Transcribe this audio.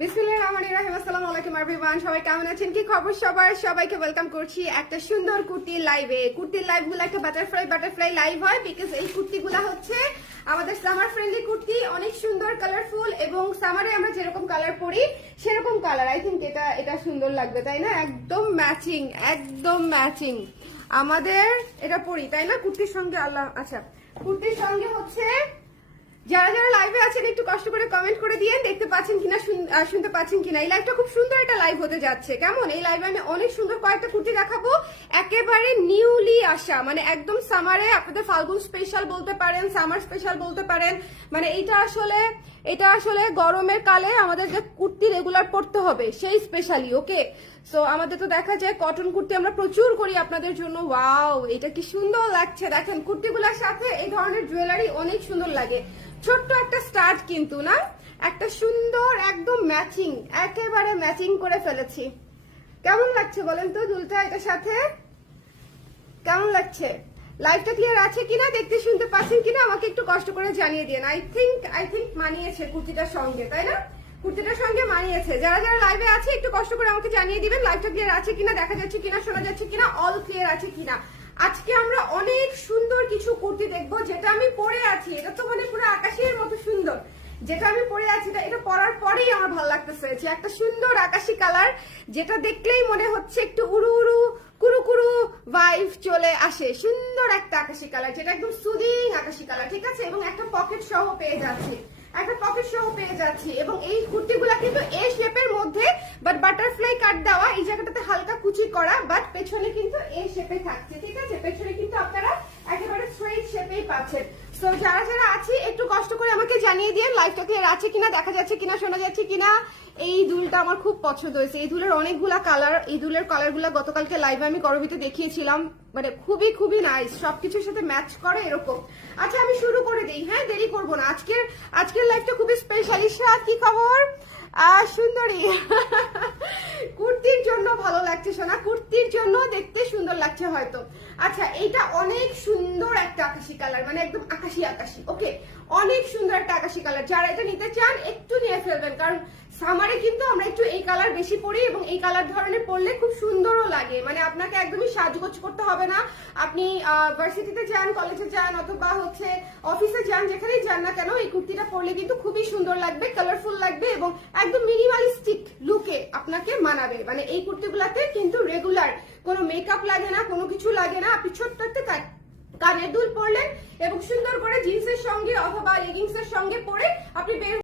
বিসমিল্লাহির রহমানির রহিম। আসসালামু আলাইকুম এভরিওয়ান, সবাই কেমন আছেন, কি খবর সবার? সবাইকে ওয়েলকাম করছি একটা সুন্দর কুর্তির লাইভে। কুর্তির লাইভগুলো একটা বাটারফ্লাই লাইভ হয়, বিকজ এই কুর্তিগুলো হচ্ছে আমাদের সামার ফ্রেন্ডলি কুর্তি, অনেক সুন্দর কালারফুল, এবং সামারে আমরা যেরকম কালার পরি সেরকম কালার। আই থিঙ্ক এটা সুন্দর লাগবে, তাই না? একদম ম্যাচিং আমাদের এটা পরি, তাই না? কুর্তির সঙ্গে আচ্ছা, কুর্তির সঙ্গে হচ্ছে যারা যারা লাইভে আছেন একটু কষ্ট করে কমেন্ট করে দিয়ে দেখতে পাচ্ছেন কিনা, শুনতে পাচ্ছেন কিনা। এই লাইভটা খুব সুন্দর একটা লাইভ হতে যাচ্ছে। কেমন? এই লাইভে আমি অনেক সুন্দর কয়েকটা কুর্তি দেখাবো, একেবারে নিউলি আসা, মানে একদম সামারে আপনাদের ফাল্গুন স্পেশাল বলতে পারেন, সামার স্পেশাল বলতে পারেন। মানে এটা আসলে গরমের কালে আমাদের যে কুর্তি রেগুলার পরতে হবে সেই স্পেশালি। ওকে, সো আমাদের তো দেখা যায় কটন কুর্তি আমরা প্রচুর করি আপনাদের জন্য। ওয়াও, এটা কি সুন্দর লাগছে দেখেন। কুর্তিগুলোর সাথে এই ধরনের জুয়েলারি অনেক সুন্দর লাগে। ছোট্ট একটা স্টার্ট কিন্তু না, একটা সুন্দর একদম ম্যাচিং, একেবারে ম্যাচিং করে ফেলেছি। কেমন লাগছে বলেন তো দুলটা এটার সাথে? কেমন লাগছে? লাইভটা ক্লিয়ার আছে কিনা, দেখতে শুনতে পাচ্ছেন কিনা আমাকে একটু কষ্ট করে জানিয়ে দিন। আই থিঙ্ক মানিয়েছে কুর্তিটার সঙ্গে, তাই না? কুর্তিটার সঙ্গে মানিয়েছে। যারা যারা লাইভে আছে একটু কষ্ট করে আমাকে জানিয়ে দিবেন লাইভটা ক্লিয়ার আছে কিনা, দেখা যাচ্ছে কিনা, শোনা যাচ্ছে কিনা, অল ক্লিয়ার আছে কিনা। আজকে আমরা অনেক সুন্দর কিছু কুর্তি দেখবো, যেটা আমি পরে আছি এটা তো মানে পুরো আকাশের মতো সুন্দর। যেটা আমি পরে আছি এটা পরার পরেই আমার ভালো লাগতেছে, যে একটা সুন্দর আকাশি কালার, যেটা দেখলেই মনে হচ্ছে একটু উড়ু উড়ু কুরু কুরু ভাইব চলে আসে। সুন্দর একটা আকাশি কালার, যেটা একদম সুদিং আকাশি কালার, ঠিক আছে? এবং একটা পকেট সহ পেয়ে যাচ্ছি, এবং এই কুর্তিগুলা কিন্তু এ শেপের মধ্যে, বাট বাটারফ্লাই কাট দেওয়া, এই জায়গাটাতে হালকা কুচি করা, বাট পেছনে কিন্তু এ শেপে থাকছে, ঠিক আছে? পেছনে কিন্তু আপনারা একেবারে স্ট্রেইট শেপেই পাচ্ছেন। সো যারা যারা আছে একটু কষ্ট করে আমাকে জানিয়ে দিয়ে লাইভটা ক্লিয়ার আছে কিনা, দেখা যাচ্ছে কিনা, শোনা যাচ্ছে কিনা। এই দুলটা আমার খুব পছন্দ হয়েছে। এই দুলের অনেকগুলা কালার, এই দুলের কালারগুলা গতকালকে লাইভে আমি করবিতে দেখিয়েছিলাম, মানে খুবই নাইস, সবকিছুর সাথে ম্যাচ করে এরকম। আচ্ছা আমি শুরু করে দিই, হ্যাঁ, দেরি করবো না। আজকের লাইভটা খুবই স্পেশাল। ইশরাত, কি খবর? সুন্দরী কুর্তির জন্য ভালো লাগছে সোনা, কুর্তির জন্য দেখতে সুন্দর লাগছে হয়তো। আচ্ছা, এইটা অনেক সুন্দর একটা আকাশি কালার, মানে একদম আকাশি। ওকে, অনেক সুন্দর একটা আকাশি কালার। যারা এটা নিতে চান একটু নিয়ে ফেলবেন, কারণ সামারে কিন্তু আমরা একটু এই কালার বেশি পরি, এবং এই কালার ধরনের পরলে খুব সুন্দরও লাগে। মানে আপনাকে একদমই সাজগোজ করতে হবে না। আপনি ভার্সিটিতে যান, কলেজে যান, অথবা হচ্ছে অফিসে যান, যেখানেই যান না কেন, এই কুর্তিটা পরলে কিন্তু খুবই সুন্দর লাগবে, কালারফুল লাগবে, এবং একদম মিনিমালিস্টিক লুকে আপনাকে মানাবে। মানে এই কুর্তিগুলাতে কিন্তু রেগুলার কোনো মেকআপ লাগে না, কোনো কিছু লাগে না। আপনি ছোট্ট একটা কানের দুল পরলেন এবং সুন্দর করে জিন্সের সঙ্গে অথবা লেগিংস এর সঙ্গে পরে আপনি বের